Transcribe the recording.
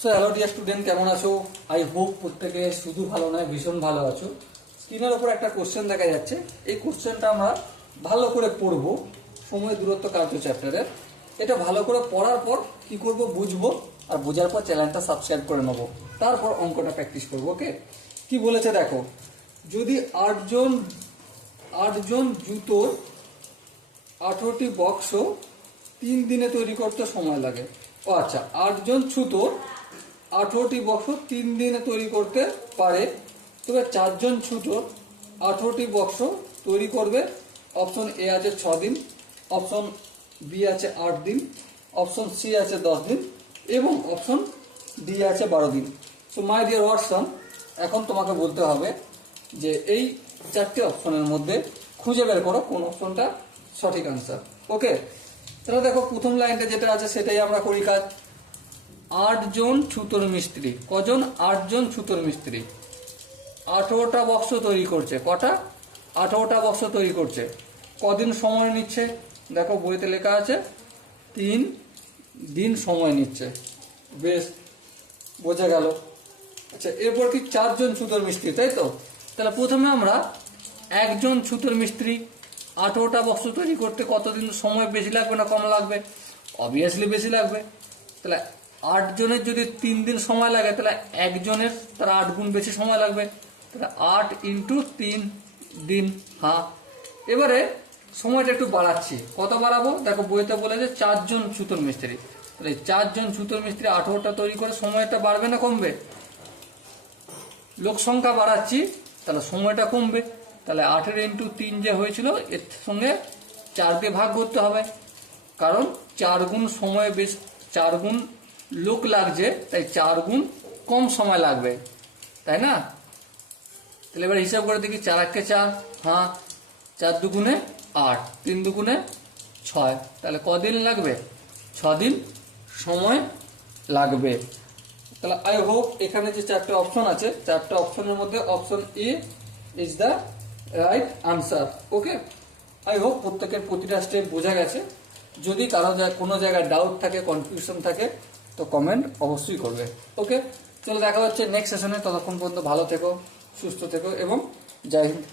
So hello dear student, কেমন আছো? I hope প্রত্যেকে শুধু ভালো নয়, ভীষণ ভালো আছো। স্ক্রিনের ওপর একটা কোশ্চেন দেখা যাচ্ছে। এই কোশ্চেনটা আমরা ভালো করে পড়বো সময় দূরত্ব কার্য চ্যাপ্টারের। এটা ভালো করে পড়ার পর কি করব বুঝবো, আর বোঝার পর চ্যানেলটা সাবস্ক্রাইব করে নেবো। তারপর অঙ্কটা প্র্যাকটিস করবো। ওকে, কি বলেছে দেখো। যদি আটজন জুতোর 18টি বক্স 3 দিনে তৈরি করতে সময় লাগে। ও আচ্ছা, 8জন ছুতোর 18টি বক্স 3 দিনে তৈরি করতে পারে, তবে 4জন ছুতোর 18টি বক্স তৈরি করবে। অপশন এ আছে 6 দিন, অপশন বি আছে 8 দিন, অপশন সি আছে 10 দিন এবং অপশন ডি আছে 12 দিন। সো মাই ডিয়ার ওয়াটসন, এখন তোমাকে বলতে হবে যে এই 4টে অপশনের মধ্যে খুঁজে বের করো কোন অপশনটা সঠিক আনসার। ওকে, তাহলে দেখো প্রথম লাইনটা যেটা আছে সেটাই আমরা করি কাজ। 8জন ছুতোর মিস্ত্রি, কজন? 8জন ছুতোর মিস্ত্রি 18টা বক্স তৈরি করছে। কটা? 18টা বক্স তৈরি করছে। কদিন সময় নিচ্ছে? দেখো বইতে লেখা আছে 3 দিন সময় নিচ্ছে। বেশ, বোঝা গেল। আচ্ছা, এরপর কি 4জন ছুতোর মিস্ত্রি, তাই তো? তাহলে প্রথমে আমরা একজন ছুতোর মিস্ত্রি 18টা বক্স তৈরি করতে কতদিন সময় বেশি লাগবে না কম লাগবে? অবভিয়াসলি বেশি লাগবে। তাহলে 8 জনের যদি 3 দিন সময় লাগে, তাহলে একজনের তার 8 গুণ বেশি সময় লাগবে। তাহলে 8 ইন্টু 3 দিন। হ্যাঁ, এবারে সময়টা একটু বাড়াচ্ছি। কত বাড়াবো? দেখো বইতে বলেছে 4জন ছুতোর মিস্ত্রি। তাহলে 4জন ছুতোর মিস্ত্রি 18টা তৈরি করে সময়টা বাড়বে না কমবে? লোক সংখ্যা বাড়াচ্ছি, তাহলে সময়টা কমবে। তাহলে 8 ইন্টু 3 যে হয়েছিল, এর সঙ্গে 4 দিয়ে ভাগ করতে হবে, কারণ 4 গুণ সময় বেশ, 4 গুণ লোক লাগছে, তাই 4 গুণ কম সময় লাগবে, তাই না? তাহলে এবার হিসাব করে দেখি, 4 একে 4, হ্যাঁ, 4 দুগুণে 8, 3 দুগুণে 6, তাহলে কদিন লাগবে? 6 দিন সময় লাগবে। তাহলে আই হোপ এখানে যে 4টে অপশন আছে, 4টে অপশনের মধ্যে option A is the right answer. Okay, I hope প্রত্যেকের প্রতিটা স্টেপ বোঝা গেছে। যদি কারো কোনো জায়গায় ডাউট থাকে, কনফিউশন থাকে, তো কমেন্ট অবশ্যই করবে। ওকে, চলো দেখা হচ্ছে নেক্সট সেশনে। ততক্ষণ পর্যন্ত ভালো থেকো, সুস্থ থেকো এবং জয় হিন্দ।